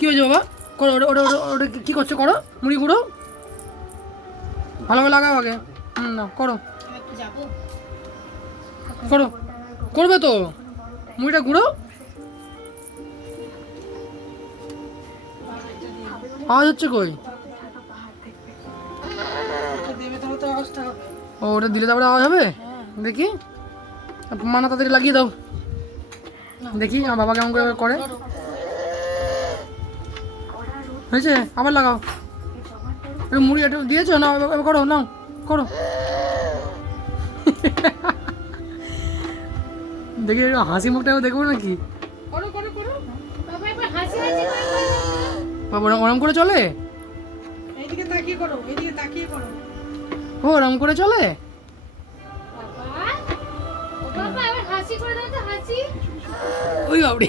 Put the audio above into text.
কি হয়েছে বাবা? করো ওটা ওটা ওটা ওটা কি করছো? করো মুড়ি গুঁড়ো ভালো করে লাগাও আগে। না করো করো, করবে তো মুড়িটা গুঁড়ো। আওয়াজ হচ্ছে কই? ও ওটা দিলে তারপরে আওয়াজ হবে? দেখি মানা তাড়াতাড়ি লাগিয়ে দাও দেখি আমার বাবা কেমন করে করে। হয়েছে? আবার লাগাও। একটু মুড়ি একটু দিয়েছো না? এবার করো, নাও করো। দেখি একটু হাসি মুখটা দেখবো নাকি? বাবা ওরম করে চলে? ও ওরম করে চলে? ওই বাবরি